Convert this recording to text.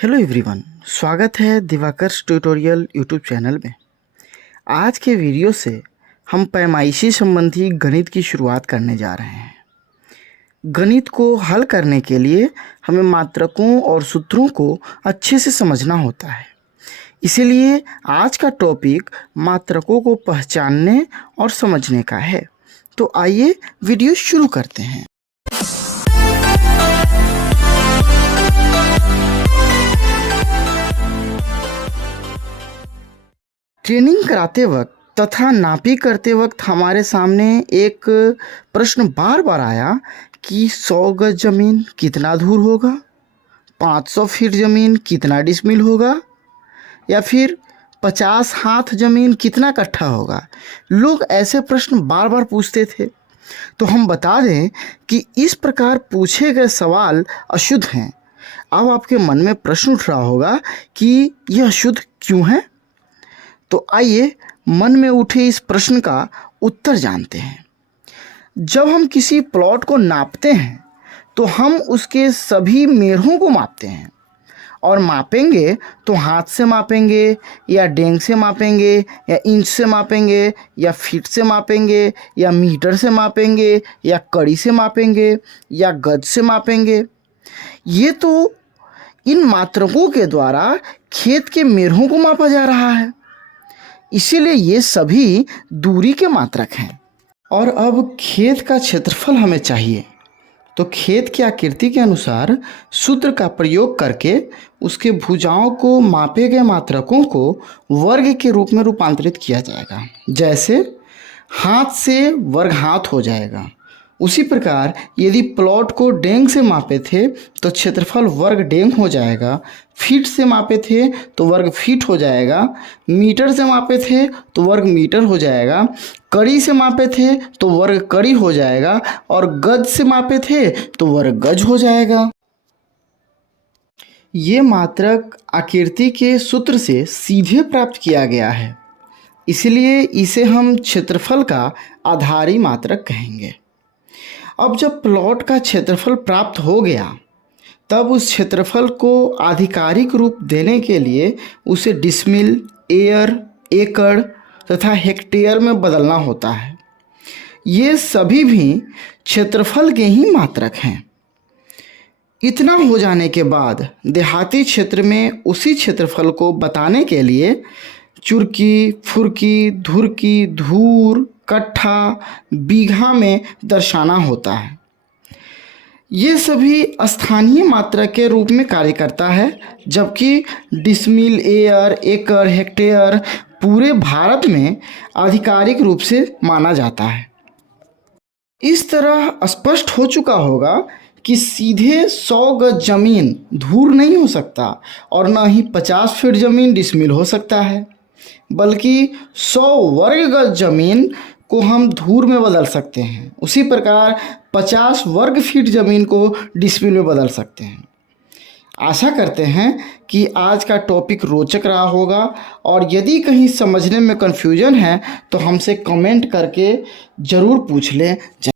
Hello everyone, स्वागत है Diwakar tutorial YouTube channel में। आज के वीडियो से हम पैमाइशी संबंधी गणित की शुरुआत करने जा रहे हैं। गणित को हल करने के लिए हमें मात्रकों और सूत्रों को अच्छे से समझना होता है। इसीलिए आज का टॉपिक मात्रकों को पहचानने और समझने का है। तो आइए वीडियो शुरू करते हैं। ट्रेनिंग कराते वक्त तथा नापी करते वक्त हमारे सामने एक प्रश्न बार बार आया कि 100 गज ज़मीन कितना दूर होगा, 500 फीट ज़मीन कितना डिसमिल होगा, या फिर 50 हाथ ज़मीन कितना कट्ठा होगा। लोग ऐसे प्रश्न बार बार पूछते थे। तो हम बता दें कि इस प्रकार पूछे गए सवाल अशुद्ध हैं। अब आपके मन में प्रश्न उठ रहा होगा कि यह अशुद्ध क्यों है। तो आइए मन में उठे इस प्रश्न का उत्तर जानते हैं। जब हम किसी प्लॉट को नापते हैं तो हम उसके सभी मेढ़ों को मापते हैं, और मापेंगे तो हाथ से मापेंगे या डेंग से मापेंगे या इंच से मापेंगे या फीट से मापेंगे या मीटर से मापेंगे या कड़ी से मापेंगे या गज से मापेंगे। ये तो इन मात्रकों के द्वारा खेत के मेढ़ों को मापा जा रहा है, इसीलिए ये सभी दूरी के मात्रक हैं। और अब खेत का क्षेत्रफल हमें चाहिए, तो खेत की आकृति के अनुसार सूत्र का प्रयोग करके उसके भुजाओं को मापे गए मात्रकों को वर्ग के रूप में रूपांतरित किया जाएगा। जैसे हाथ से वर्ग हाथ हो जाएगा, उसी प्रकार यदि प्लॉट को डेंग से मापे थे तो क्षेत्रफल वर्ग डेंग हो जाएगा, फीट से मापे थे तो वर्ग फीट हो जाएगा, मीटर से मापे थे तो वर्ग मीटर हो जाएगा, कड़ी से मापे थे तो वर्ग कड़ी हो जाएगा, और गज से मापे थे तो वर्ग गज हो जाएगा। ये मात्रक आकृति के सूत्र से सीधे प्राप्त किया गया है, इसलिए इसे हम क्षेत्रफल का आधारी मात्रक कहेंगे। अब जब प्लॉट का क्षेत्रफल प्राप्त हो गया, तब उस क्षेत्रफल को आधिकारिक रूप देने के लिए उसे डिसमिल, एयर, एकड़ तथा हेक्टेयर में बदलना होता है। ये सभी भी क्षेत्रफल के ही मात्रक हैं। इतना हो जाने के बाद देहाती क्षेत्र में उसी क्षेत्रफल को बताने के लिए चुरकी, फुरकी, धुरकी, धूर, कट्ठा, बीघा में दर्शाना होता है। ये सभी स्थानीय मात्रक के रूप में कार्य करता है, जबकि डिसमिल, एयर, एकड़, हेक्टेयर पूरे भारत में आधिकारिक रूप से माना जाता है। इस तरह स्पष्ट हो चुका होगा कि सीधे 100 गज जमीन धूर नहीं हो सकता और न ही 50 फीट जमीन डिसमिल हो सकता है, बल्कि 100 वर्ग गज जमीन को हम धूर में बदल सकते हैं। उसी प्रकार 50 वर्ग फीट ज़मीन को डिसमिल में बदल सकते हैं। आशा करते हैं कि आज का टॉपिक रोचक रहा होगा, और यदि कहीं समझने में कन्फ्यूजन है तो हमसे कमेंट करके ज़रूर पूछ लें।